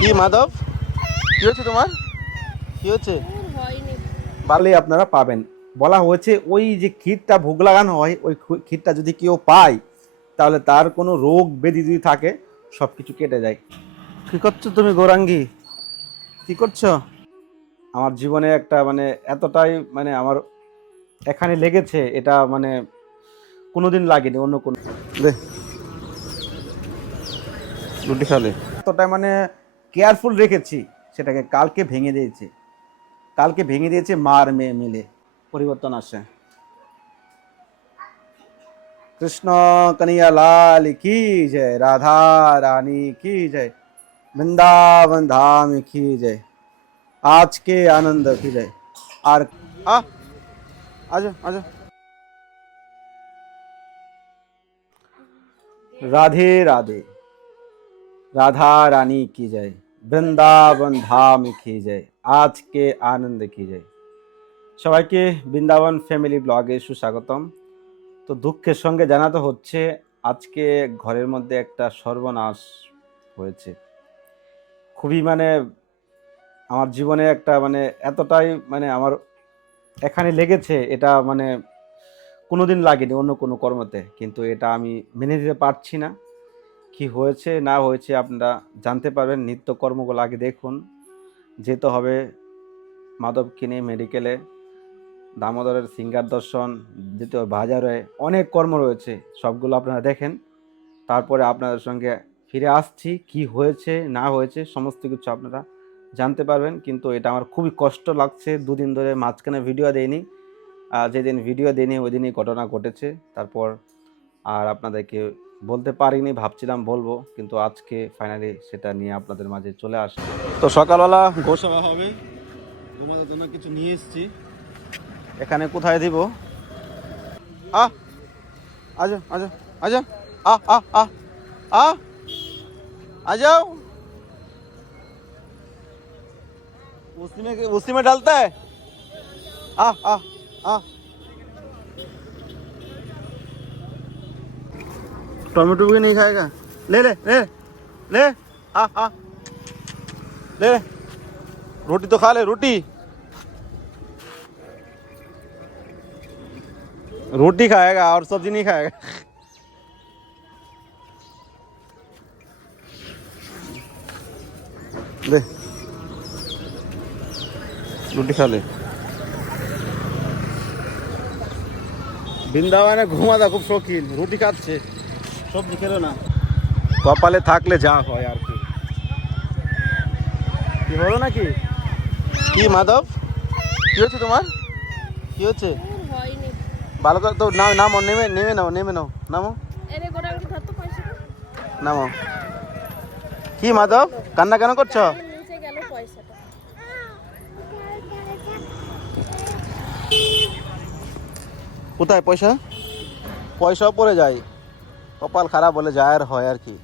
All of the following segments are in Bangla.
কি মাধব? কি হচ্ছে তোমার? কি হচ্ছে? পারলে আপনারা পাবেন। বলা হয়েছে ওই যে ক্ষীরটা ভোগ লাগানো হয় ওই ক্ষীরটা যদি কেউ পায় তাহলে তার কোনো রোগ ব্যাধি যদি থাকে সব কিছু কেটে যায়। কি করছ তুমি গৌরাঙ্গী? কি করছ? আমার জীবনে একটা মানে এতটাই মানে আমার এখানে লেগেছে এটা মানে কোনোদিন লাগেনি অন্য কোনো রুটি খালে। এতটাই মানে কেয়ারফুল রেখেছি সেটাকে কালকে ভেঙে দিয়েছে কালকে ভেঙে দিয়েছে মা আর মেয়ে মিলে পরিবর্তন আসে কৃষ্ণ কানিয়া লাল কি জয় রাধা রানী কি জয় বৃন্দাবন ধাম কি জয় আজকে আনন্দ কি জয় আর আজ আজ राधे राधे রাধা রানী কি যায় বৃন্দাবন ধাম কি যায় আজকে আনন্দ কি যায় সবাইকে বৃন্দাবন ফ্যামিলি ব্লগে সুস্বাগতম। তো দুঃখের সঙ্গে জানাতে হচ্ছে, আজকে ঘরের মধ্যে একটা সর্বনাশ হয়েছে। খুবই মানে আমার জীবনে একটা মানে এতটাই মানে আমার এখানে লেগেছে, এটা মানে কোনোদিন লাগেনি অন্য কোনো কর্মতে। কিন্তু এটা আমি মেনে নিতে পারছি না। কি হয়েছে, না হয়েছে আপনারা জানতে পারবেন। নিত্য কর্মগুলো আগে দেখুন। যেতে হবে মাধব কিনে মেডিকেলে দামোদরের সিঙ্গার দর্শন, যেতে হবে বাজারে। অনেক কর্ম রয়েছে, সবগুলো আপনারা দেখেন। তারপরে আপনাদের সঙ্গে ফিরে আসছি, কি হয়েছে, না হয়েছে, সমস্ত কিছু আপনারা জানতে পারবেন। কিন্তু এটা আমার খুবই কষ্ট লাগছে, দুদিন ধরে মাঝখানে ভিডিও দেয়নি যেদিন ভিডিও দিইনি ওই দিনই ঘটনা ঘটেছে। তারপর আর আপনাদেরকে বলতে পারিনি ভাবছিলাম বলবো কিন্তু আজকে ফাইনালি সেটা নিয়ে আপনাদের মাঝে চলে আসছে তো সকালবেলা গোসবা হবে তোমাদের জন্য কিছু নিয়ে এসেছি এখানে কোথায় দিব আ আজো আজো আজো আ আ আ আ आ जाओ उसी में उसी में डालता है आ आ आ टोमेटो भी नहीं खाएगा ले ले ले ले आ आ ले रोटी तो खा ले रोटी रोटी खाएगा और सब्जी नहीं खाएगा ले रोटी खा ले বৃন্দাবনে ঘুমাদা খুব শৌখিন রুটি খাচ্ছে সবজি খেলো না। কপালে থাকলে যা হয় আর কি। কি হলো নাকি? কি মাধব? কি হচ্ছে তোমার? কি হচ্ছে? ভালো করে তো নাম নামো নেমে নেমে নাও নেমে নাও নামো। এরে গোরাঙ্গি ধরতো পয়সা? নামো। কি মাধব? কান্না কেন করছ? নিচে গেল পয়সাটা। কোথায় পয়সা? পয়সাও পড়ে যায়। কপাল খারাপ বলে যায় আর হয় আর কি।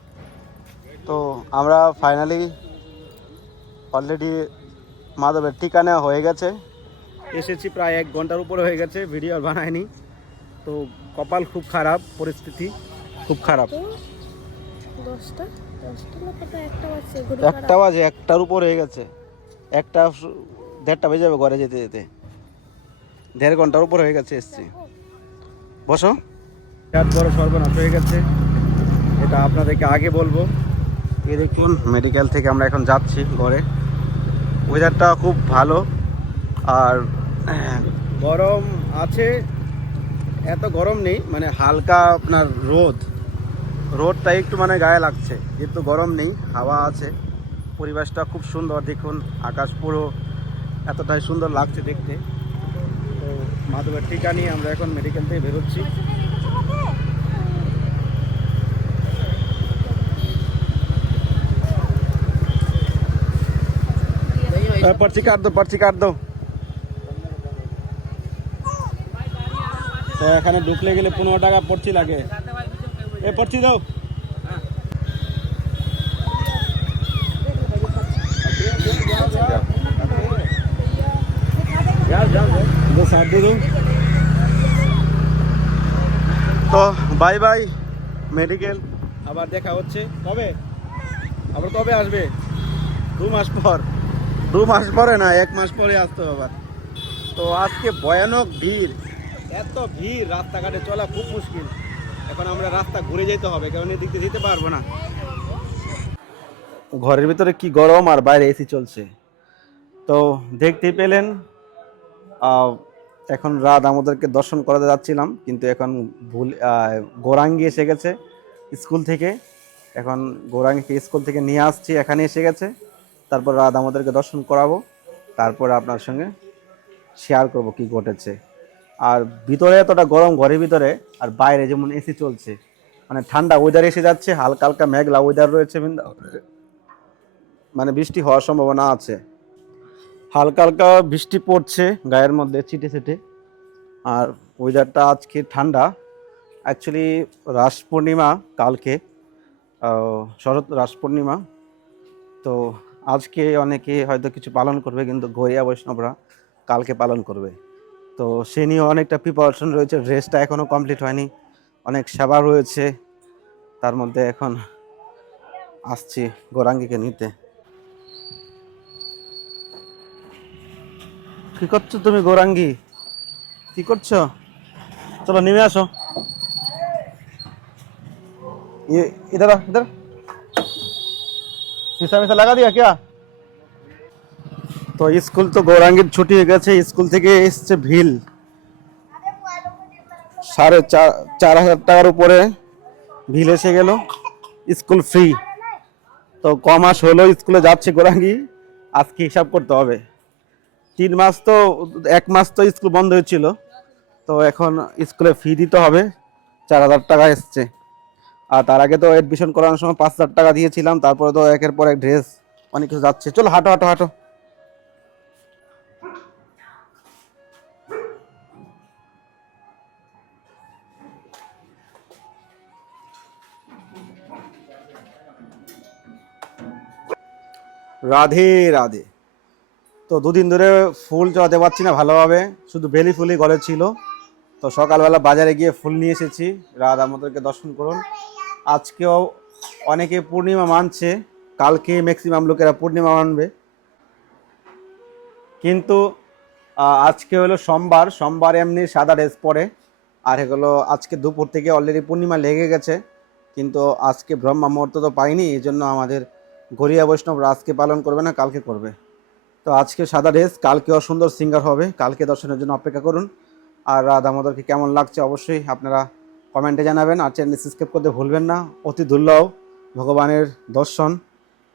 তো আমরা ফাইনালি অলরেডি মাধবের টিকা নেওয়া হয়ে গেছে। এসেছি প্রায় এক ঘণ্টার উপরে হয়ে গেছে ভিডিও আর বানায়নি। তো কপাল খুব খারাপ পরিস্থিতি খুব খারাপ। একটা বাজে একটার উপর হয়ে গেছে। একটা দেড়টা বেজে যাবে ঘরে যেতে যেতে। দেড় ঘণ্টার উপর হয়ে গেছে এসছি। বসো। বিরাট বড় সর্বনাশ হয়ে গেছে। এটা আপনাদেরকে আগে বলব। এই দেখুন মেডিকেল থেকে আমরা এখন যাচ্ছি ঘরে। ওয়েদারটা খুব ভালো। আর গরম আছে। এত গরম নেই মানে হালকা আপনার রোদ। রোদটা একটু মানে গায়ে লাগছে, কিন্তু গরম নেই, হাওয়া আছে। পরিবেশটা খুব সুন্দর, দেখুন, আকাশ পুরো এতটাই সুন্দর লাগছে দেখতে। তো মাধবের টিকা নিয়ে আমরা এখন মেডিকেল থেকে বেরোচ্ছি এ, पर्ची काट दो पर्ची काट दो তো এখানে ঢুকলে গেলে পনেরো টাকা পড়ছি লাগে এ পড়ছি দাও দো ষাট দিয়ে দাও তো বাই বাই মেডিকেল আবার দেখা হচ্ছে কবে আবার কবে আসবে দু মাস পর দু মাস পরে না এক মাস পরে আসতে হবে তো আজকে ভয়ানক ভিড়। এত ভিড় রাস্তাঘাটে চলা খুব মুশকিল। এখন আমরা রাস্তা ঘুরে যেতে হবে কারণ এদিক দিয়ে যেতে পারব না। ঘরের ভিতরে কি গরম আর বাইরে এসি চলছে? তো দেখতে পেলেন এখন রাত আমাদেরকে দর্শন করাতে যাচ্ছিলাম কিন্তু এখন ভুল গৌরাঙ্গি এসে গেছে স্কুল থেকে। এখন গৌরাঙ্গিকে স্কুল থেকে নিয়ে আসছি এখানে এসে গেছে। তারপর রাত আমাদেরকে দর্শন করাবো, তারপরে আপনার সঙ্গে শেয়ার করব কি ঘটেছে। আর ভিতরে এতটা গরম ঘরের ভিতরে, আর বাইরে যেমন এসি চলছে মানে ঠান্ডা ওয়েদার এসে যাচ্ছে, হালকা হালকা মেঘলা ওয়েদার রয়েছে মানে বৃষ্টি হওয়ার সম্ভাবনা আছে। হালকা হালকা বৃষ্টি পড়ছে, গায়ের মধ্যে ছিটে ছিটে। আর ওয়েদারটা আজকে ঠান্ডা। অ্যাকচুয়ালি রাস পূর্ণিমা কালকে শরৎ রাস পূর্ণিমা। তো আজকে অনেকে হয়তো কিছু পালন করবে, কিন্তু গরিয়া বৈষ্ণবরা কালকে পালন করবে। তো সে নিয়ে অনেকটা প্রিপারেশন রয়েছে ড্রেসটা এখনও কমপ্লিট হয়নি, অনেক সেবা রয়েছে। তার মধ্যে এখন আসছি গোরাঙ্গিকে নিতে। কি করছ তুমি গোরাঙ্গি? কি করছ? চলো নেমে আসো। ইয়ে ইদারা ইদারা इधर शीशा मिशा लगा दिया क्या তো স্কুল তো গৌরাঙ্গীর ছুটি হয়ে গেছে স্কুল থেকে এসছে ভিল সাড়ে চার চার হাজার টাকার উপরে ভিল এসে গেল স্কুল ফ্রি তো ক মাস হলো স্কুলে যাচ্ছে গৌরাঙ্গী আজকে হিসাব করতে হবে তিন মাস তো এক মাস তো স্কুল বন্ধ হয়েছিল তো এখন স্কুলে ফি দিতে হবে চার হাজার টাকা এসছে আর তার আগে তো এডমিশন করানোর সময় পাঁচ হাজার টাকা দিয়েছিলাম, তারপরে তো একের পর এক ড্রেস অনেক কিছু যাচ্ছে। চলো, হাঁটো হাঁটো হাঁটো। রাধে রাধে। তো দুদিন ধরে ফুল চড়াতে পারছি না ভালোভাবে, শুধু বেলি ফুলই ঘরে ছিল। তো সকালবেলা বাজারে গিয়ে ফুল নিয়ে এসেছি রাত আমাদেরকে দর্শন করুন। আজকেও অনেকে পূর্ণিমা মানছে, কালকে ম্যাক্সিমাম লোকেরা পূর্ণিমা মানবে। কিন্তু আজকে হলো সোমবার সোমবার এমনি সাদা ড্রেস পরে। আর এগুলো আজকে দুপুর থেকে অলরেডি পূর্ণিমা লেগে গেছে। কিন্তু আজকে ব্রহ্মা মুহূর্ত তো পাইনি, এই জন্য আমাদের গরিয়া বৈষ্ণবরা আজকে পালন করবে না, কালকে করবে। তো আজকে সাদা ড্রেস কালকেও সুন্দর সিঙ্গার হবে। কালকে দর্শনের জন্য অপেক্ষা করুন। আর আমাদেরকে কেমন লাগছে অবশ্যই আপনারা কমেন্টে জানাবেন আর চ্যানেল সাবস্ক্রাইব করতে ভুলবেন না। অতি দুর্লভ ভগবানের দর্শন,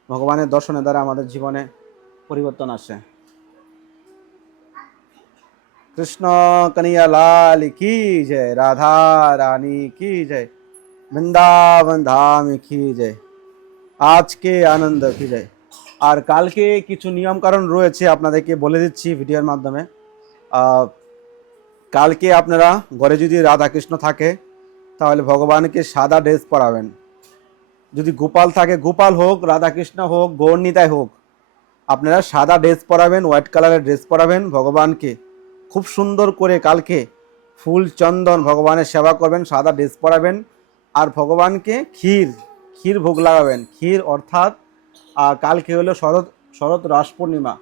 ভগবানের দর্শনের দ্বারা আমাদের জীবনে পরিবর্তন আসে। কৃষ্ণ কনিয়া লাল কি জয়, রাধা রানী কি জয়, বৃন্দাবন ধাম কি জয়, আজকে আনন্দ কি জয়। আর কালকে কিছু নিয়ম কারণ রয়েছে আপনাদেরকে বলে দিচ্ছি ভিডিওর মাধ্যমে। কালকে আপনারা ঘরে যদি রাধা কৃষ্ণ থাকে তাহলে ভগবানকে সাদা ড্রেস পরাবেন। যদি গোপাল থাকে, গোপাল হোক, রাধাকৃষ্ণ হোক, গৌরনিতাই হোক, আপনারা সাদা ড্রেস পরাবেন হোয়াইট কালারের ড্রেস পরাবেন, ভগবানকে খুব সুন্দর করে কালকে ফুল, চন্দন ভগবানের সেবা করবেন, সাদা ড্রেস পরাবেন, আর ভগবানকে ক্ষীর ক্ষীর ভোগ লাগাবেন। ক্ষীর অর্থাৎ কালকে হলো শরৎ শরৎ রাস পূর্ণিমা।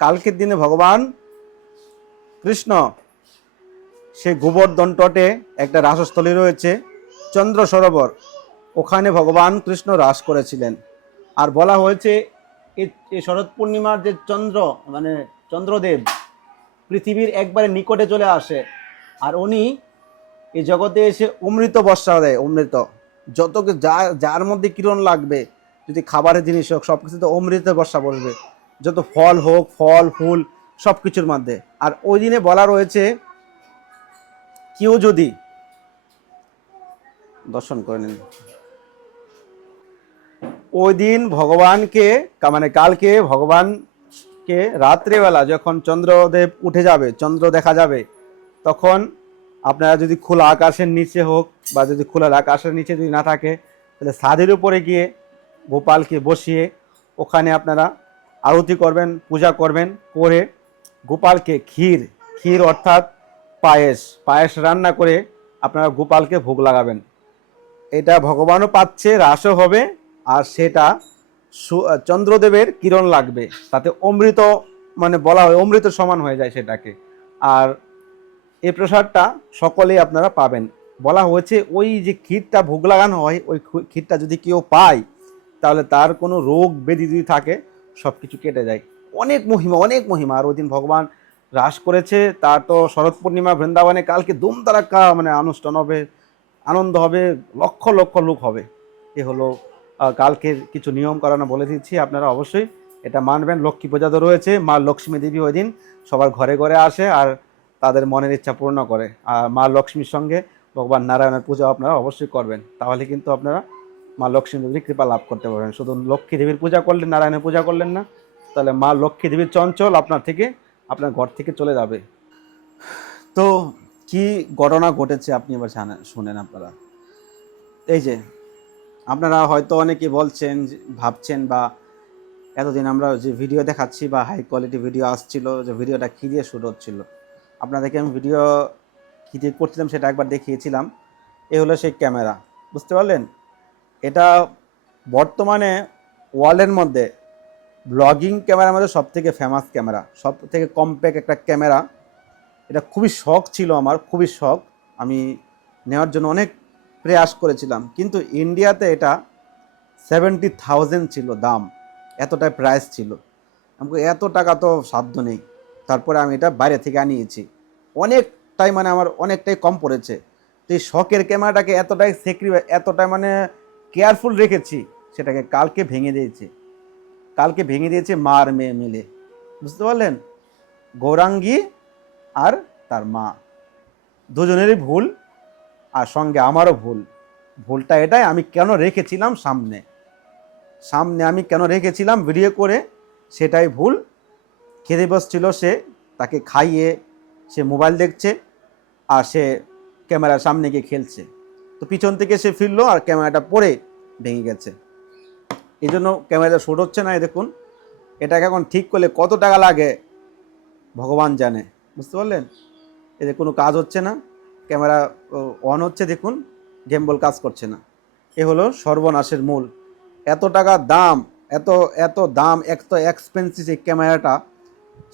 কালকের দিনে ভগবান কৃষ্ণ, সে গোবর্ধন তটে একটা রাসস্থলী রয়েছে চন্দ্র সরোবর। ওখানে ভগবান কৃষ্ণ রাস করেছিলেন। আর বলা হয়েছে এই শরৎ পূর্ণিমার যে চন্দ্র মানে চন্দ্রদেব, পৃথিবীর একবারে নিকটে চলে আসে। আর উনি এই জগতে এসে অমৃত বর্ষা দেয়, অমৃত। যত যা, যার মধ্যে কিরণ লাগবে, যদি খাবারের জিনিস হোক সব কিছুতে অমৃত বর্ষা বসবে। যত ফল হোক, ফল, ফুল সব কিছুর মধ্যে। আর ওই দিনে বলা রয়েছে, কেউ যদি দর্শন করে নিন। ওই দিন ভগবানকে মানে কালকে ভগবানকে রাত্রেবেলা যখন চন্দ্রদেব উঠে যাবে, চন্দ্র দেখা যাবে, তখন আপনারা যদি খোলা আকাশের নিচে হোক বা যদি খোলা আকাশের নিচে যদি না থাকে, তাহলে ছাদের উপরে গিয়ে গোপালকে বসিয়ে ওখানে আপনারা আরতি করবেন, পূজা করবেন, করে গোপালকে ক্ষীর ক্ষীর অর্থাৎ পায়েস পায়েস রান্না করে আপনারা গোপালকে ভোগ লাগাবেন। এটা ভগবানও পাচ্ছে, রাসও হবে, আর সেটা চন্দ্রদেবের কিরণ লাগবে। তাতে অমৃত মানে বলা হয় অমৃত সমান হয়ে যায় সেটাকে। আর এই প্রসাদটা সকলেই আপনারা পাবেন। বলা হয়েছে, ওই যে ক্ষীরটা ভোগ লাগানো হয়, ওই ক্ষীরটা যদি কেউ পায়, তাহলে তার কোনো রোগ, ব্যাধি যদি থাকে সব কিছু কেটে যায়। অনেক মহিমা অনেক মহিমা। আর ওই দিন ভগবান রাস করেছে তার তো শরৎ পূর্ণিমা বৃন্দাবনে কালকে দুমতারাক্কা মানে অনুষ্ঠান হবে। আনন্দ হবে, লক্ষ লক্ষ লোক হবে। এ হলো কালকের কিছু নিয়ম কারণে বলে দিচ্ছি, আপনারা অবশ্যই এটা মানবেন। লক্ষ্মী পূজা তো রয়েছে, মা লক্ষ্মী দেবী ওই দিন সবার ঘরে ঘরে আসে আর তাদের মনের ইচ্ছা পূর্ণ করে। আর মা লক্ষ্মীর সঙ্গে ভগবান নারায়ণের পূজা আপনারা অবশ্যই করবেন। তাহলে কিন্তু আপনারা মা লক্ষ্মী দেবীর কৃপা লাভ করতে পারবেন। শুধু লক্ষ্মী দেবীর পূজা করলেন, নারায়ণের পূজা করলেন না, তাহলে মা লক্ষ্মী দেবীর চঞ্চল আপনার থেকে, আপনার ঘর থেকে চলে যাবে। তো কি ঘটনা ঘটেছে আপনি এবার শুনেন আপনারা? এই যে, আপনারা হয়তো অনেকে বলছেন ভাবছেন বা এতদিন আমরা যে ভিডিও দেখাচ্ছি বা হাই কোয়ালিটি ভিডিও আসছিল, যে ভিডিওটা কী দিয়ে শুট হচ্ছিল? আপনাদেরকে আমি ভিডিও কী দিয়ে করছিলাম সেটা একবার দেখিয়েছিলাম। এ হলো সেই ক্যামেরা বুঝতে পারলেন? এটা বর্তমানে ওয়ার্ল্ডের মধ্যে ব্লগিং ক্যামেরার মধ্যে সব থেকে ফেমাস ক্যামেরা সব থেকে কম্প্যাক্ট একটা ক্যামেরা এটা খুবই শখ ছিল আমার, খুবই শখ। আমি নেওয়ার জন্য অনেক প্রয়াস করেছিলাম, কিন্তু ইন্ডিয়াতে এটা সেভেন্টি থাউজেন্ড ছিল দাম, এতটাই প্রাইস ছিল। আমাকে এত টাকা তো সাধ্য নেই। তারপরে আমি এটা বাইরে থেকে আনিয়েছি। অনেকটাই মানে আমার অনেকটাই কম পড়েছে। তো এই শখের ক্যামেরাটাকে এতটাই সেক্রি এতটাই মানে কেয়ারফুল রেখেছি, সেটাকে কালকে ভেঙে দিয়েছে। কালকে ভেঙে দিয়েছে মার মেয়ে মিলে। বুঝতে পারলেন? গৌরাঙ্গী আর তার মা। দুজনেরই ভুল আর সঙ্গে আমারও ভুল। ভুলটা এটাই, আমি কেন রেখেছিলাম সামনে? সামনে আমি কেন রেখেছিলাম? ভিডিও করে সেটাই ভুল। খেতে বসছিল সে, তাকে খাইয়ে সে মোবাইল দেখছে আর সে ক্যামেরার সামনে গিয়ে খেলছে। তো পিছন থেকে সে ফিরলো আর ক্যামেরাটা পড়ে ভেঙে গেছে। এই জন্য ক্যামেরাটা শ্যুট হচ্ছে না দেখুন। এটাকে এখন ঠিক করলে কত টাকা লাগে, ভগবান জানে। বুঝতে পারলেন? এতে কোনো কাজ হচ্ছে না, ক্যামেরা অন হচ্ছে দেখুন গেমবল কাজ করছে না। এ হলো সর্বনাশের মূল। এত টাকা দাম, এত এত দাম, এত এক্সপেন্সিভ এই ক্যামেরাটা,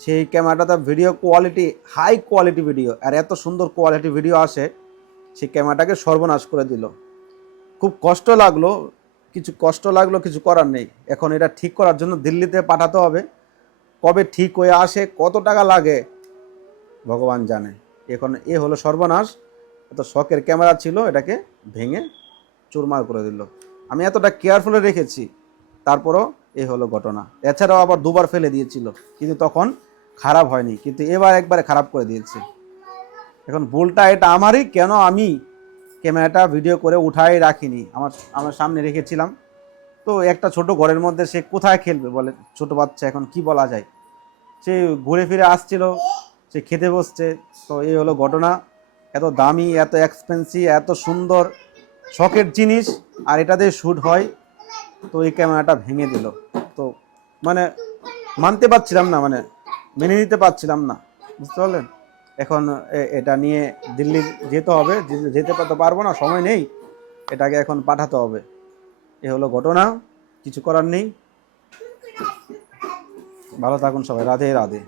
সেই ক্যামেরাটাতে video quality high quality video আর এত সুন্দর কোয়ালিটি ভিডিও আসে, সেই ক্যামেরাটাকে সর্বনাশ করে দিল। খুব কষ্ট লাগল, কিছু কষ্ট লাগল, কিছু করার নেই। এখন এটা ঠিক করার জন্য দিল্লিতে পাঠাতে হবে। কবে ঠিক হয়ে আসে, কত টাকা লাগে ভগবান জানে। এখন এ হলো সর্বনাশ। এত শখের ক্যামেরা ছিল, এটাকে ভেঙে চুরমার করে দিল। আমি এতটা কেয়ারফুলে রেখেছি, তারপরও এ হলো ঘটনা। এছাড়াও আবার দুবার ফেলে দিয়েছিল, কিন্তু তখন খারাপ হয়নি, কিন্তু এবার একবারে খারাপ করে দিয়েছে। এখন ভুলটা এটা আমারই, কেন আমি ক্যামেরাটা ভিডিও করে উঠাই রাখিনি? আমার আমার সামনে রেখেছিলাম। তো একটা ছোট ঘরের মধ্যে সে কোথায় খেলবে বলে? ছোট বাচ্চা এখন কি বলা যায়? সে ঘুরে ফিরে আসছিল সে খেতে বসছে, তো এই হলো ঘটনা। এত দামি, এত এক্সপেন্সিভ এত সুন্দর, শখের জিনিস, আর এটাতে শ্যুট হয়। তো এই ক্যামেরাটা ভেঙে দিল। তো মানে মানতে পারছিলাম না মানে মেনে নিতে পারছিলাম না। বুঝতে পারলেন? এখন এটা নিয়ে দিল্লি যেতে হবে যেতে তো পারব না, সময় নেই। এটাকে এখন পাঠাতে হবে। এ হলো ঘটনা, কিছু করার নেই। ভালো থাকুন সবাই, রাধে রাধে।